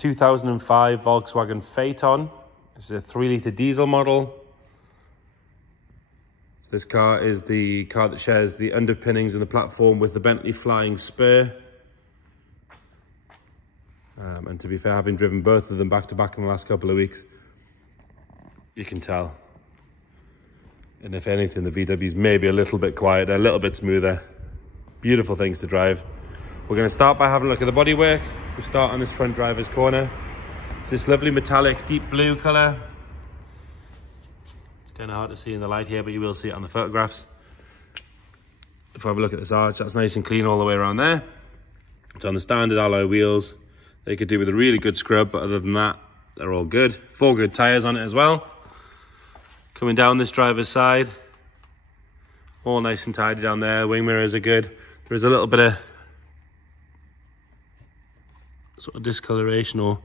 2005 Volkswagen Phaeton. This is a 3-litre diesel model. So this car is the car that shares the underpinnings and the platform with the Bentley Flying Spur. And to be fair, having driven both of them back to back in the last couple of weeks, you can tell. And if anything, the VW's maybe a little bit quieter, a little bit smoother. Beautiful things to drive. We're going to start by having a look at the bodywork. We'll start on this front driver's corner. It's this lovely metallic deep blue colour. It's kind of hard to see in the light here, but you will see it on the photographs. If I have a look at this arch, that's nice and clean all the way around there. It's on the standard alloy wheels. They could do with a really good scrub, but other than that, they're all good. 4 good tyres on it as well. Coming down this driver's side, all nice and tidy down there. Wing mirrors are good. There's a little bit of sort of discoloration, or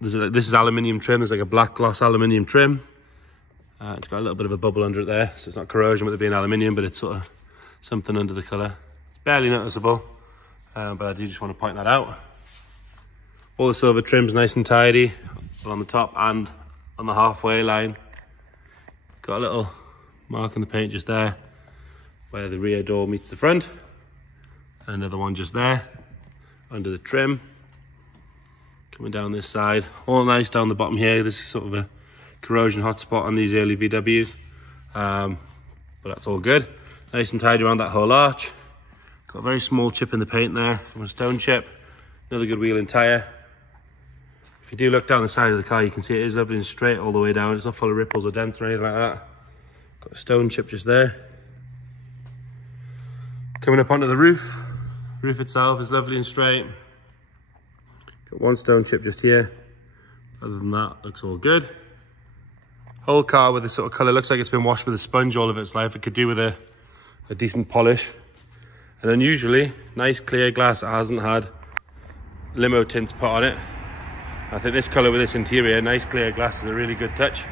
this is aluminium trim. There's like a black gloss aluminium trim. It's got a little bit of a bubble under it there, so it's not corrosion with it being aluminium, but it's sort of something under the colour. It's barely noticeable, but I do just want to point that out. All the silver trim's nice and tidy on the top and on the halfway line. Got a little mark in the paint just there where the rear door meets the front, and another one just there under the trim. Coming down this side, all nice down the bottom here. This is sort of a corrosion hotspot on these early VWs, but that's all good. Nice and tidy around that whole arch. Got a very small chip in the paint there from a stone chip. Another good wheel and tyre. If you do look down the side of the car, you can see it is lovely and straight all the way down. It's not full of ripples or dents or anything like that. Got a stone chip just there. Coming up onto the roof. Roof itself is lovely and straight. Got one stone chip just here. Other than that, looks all good. Whole car with this sort of colour, looks like it's been washed with a sponge all of its life. It could do with a decent polish. And unusually, nice clear glass. It hasn't had limo tints put on it. I think this colour with this interior, nice clear glass, is a really good touch.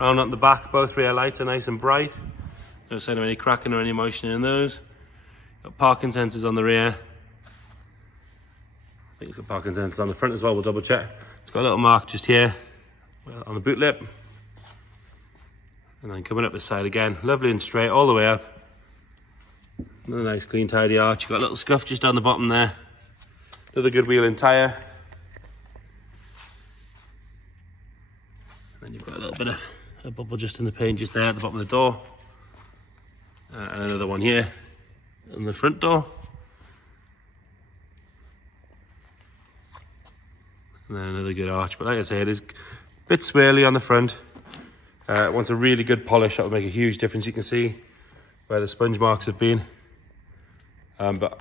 Round at the back, both rear lights are nice and bright. No sign of any cracking or any motion in those. Got parking sensors on the rear. I think it's got parking sensors on the front as well, we'll double check. It's got a little mark just here on the boot lip. And then coming up this side again, lovely and straight all the way up. Another nice clean tidy arch. You've got a little scuff just down the bottom there. Another good wheel and tyre. And then you've got a little bit of a bubble just in the paint just there at the bottom of the door. And another one here on the front door. And then another good arch. But like I say, it is a bit swirly on the front. It wants a really good polish. That will make a huge difference. You can see where the sponge marks have been. But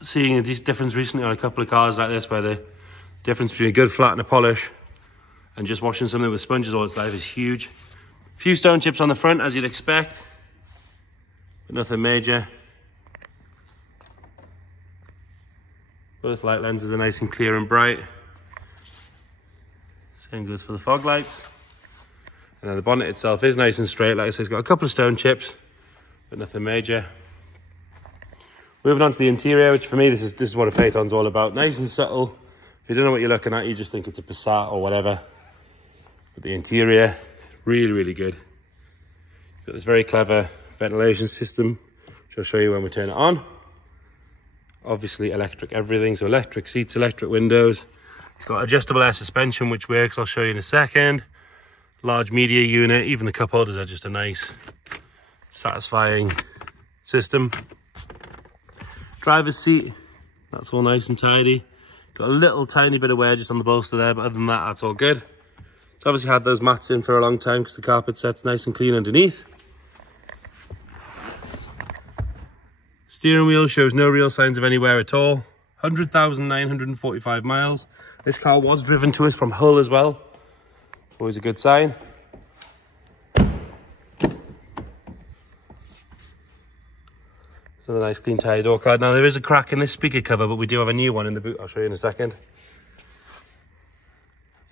seeing a difference recently on a couple of cars like this, where the difference between a good flat and a polish and just washing something with sponges all its life is huge. A few stone chips on the front, as you'd expect, but nothing major. Both light lenses are nice and clear and bright. Same goes for the fog lights. And then the bonnet itself is nice and straight. Like I said, it's got a couple of stone chips, but nothing major. Moving on to the interior, which for me, this is what a Phaeton's all about. Nice and subtle. If you don't know what you're looking at, you just think it's a Passat or whatever. But the interior, really, really good. You've got this very clever ventilation system, which I'll show you when we turn it on. Obviously electric everything, so electric seats, electric windows. It's got adjustable air suspension, which works. I'll show you in a second. Large media unit. Even the cup holders are just a nice, satisfying system. Driver's seat, that's all nice and tidy. Got a little tiny bit of wear just on the bolster there, but other than that, that's all good. It's obviously had those mats in for a long time because the carpet set's nice and clean underneath. Steering wheel shows no real signs of any wear at all. 100,945 miles. This car was driven to us from Hull as well. Always a good sign. Another nice clean tidy door card. Now there is a crack in this speaker cover, but we do have a new one in the boot. I'll show you in a second.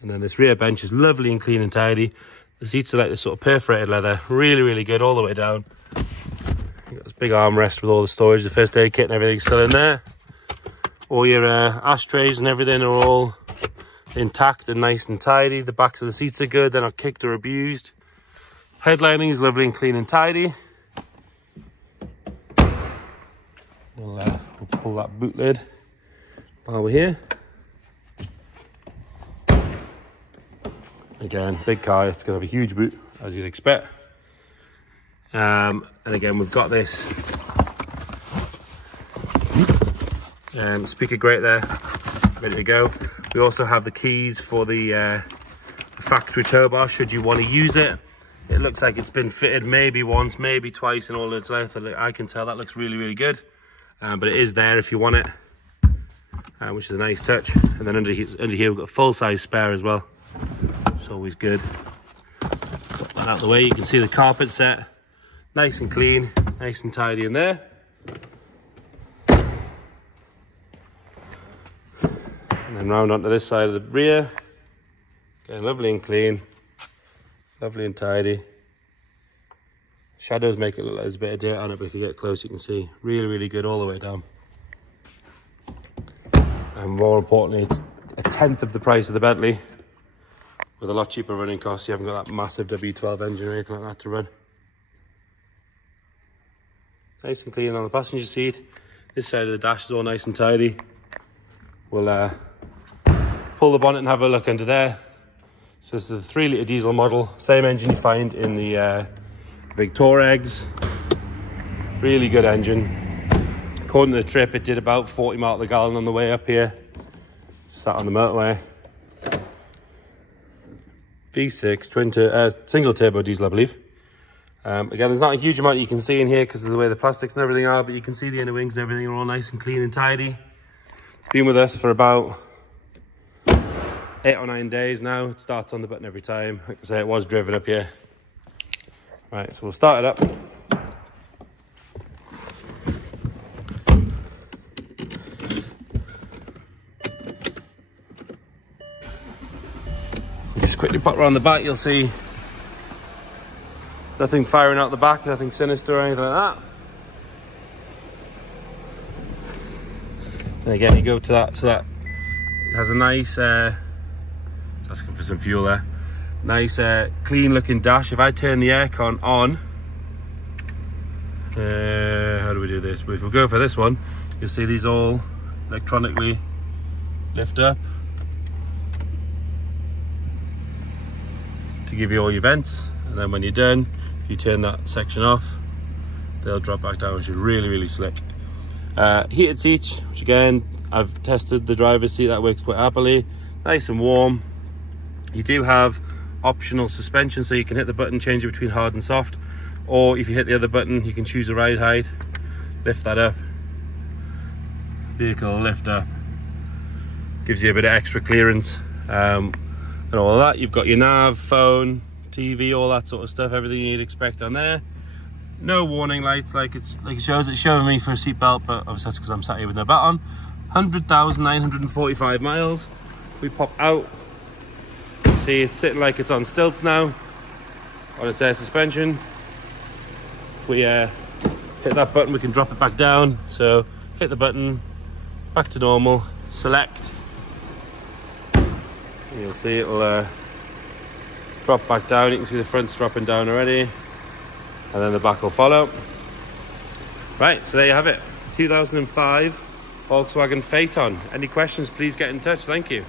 And then this rear bench is lovely and clean and tidy. The seats are like this sort of perforated leather. Really, really good all the way down. You've got this big armrest with all the storage, the first aid kit and everything still in there. All your ashtrays and everything are all intact and nice and tidy. The backs of the seats are good, they're not kicked or abused. Headlining is lovely and clean and tidy. We'll pull that boot lid while we're here. Again, big car, it's going to have a huge boot, as you'd expect. And again, we've got this speaker grate there, ready to go. We also have the keys for the factory tow bar, should you want to use it. It looks like it's been fitted maybe once, maybe twice in all its length. I can tell that looks really, really good. But it is there if you want it, which is a nice touch. And then under here we've got a full-size spare as well. It's always good. Put that out of the way. You can see the carpet set, nice and clean, nice and tidy in there. And then round onto this side of the rear. Again, lovely and clean, lovely and tidy. Shadows make it look like there's a bit of dirt on it, but if you get close, you can see really, really good all the way down. And more importantly, it's a tenth of the price of the Bentley, with a lot cheaper running costs. You haven't got that massive W12 engine or anything like that to run. Nice and clean on the passenger seat. This side of the dash is all nice and tidy. We'll pull the bonnet and have a look under there. So this is a 3-litre diesel model, same engine you find in the big Touaregs. Really good engine. According to the trip, it did about 40 miles per gallon on the way up here. Sat on the motorway. V6 single turbo diesel, I believe. Again, there's not a huge amount you can see in here because of the way the plastics and everything are, but you can see the inner wings and everything are all nice and clean and tidy. It's been with us for about 8 or 9 days now. It starts on the button every time. Like I say, it was driven up here. Right, so we'll start it up. Just quickly pop around the back, you'll see nothing firing out the back, nothing sinister or anything like that. And again, you go to that, so that it has a nice, it's asking for some fuel there. Nice, clean looking dash. If I turn the aircon on, how do we do this? But if we go for this one, you'll see these all electronically lift up to give you all your vents, and then when you're done, you turn that section off, they'll drop back down, which is really, really slick. Heated seats, which again, I've tested the driver's seat, that works quite happily. Nice and warm. You do have optional suspension, so you can hit the button, change it between hard and soft, or if you hit the other button, you can choose a ride height, lift that up, vehicle lift up, gives you a bit of extra clearance. And all of that. You've got your nav, phone, TV, all that sort of stuff, everything you'd expect on there. No warning lights like it shows. It's showing me for a seatbelt, but obviously that's because I'm sat here with no belt on. 100,945 miles. If we pop out, you see it's sitting like it's on stilts now, on its air suspension. If we hit that button, we can drop it back down. So hit the button, back to normal, select. You'll see it'll drop back down. You can see the front's dropping down already, and then the back will follow. Right, so there you have it. 2005 Volkswagen Phaeton. Any questions, please get in touch. Thank you.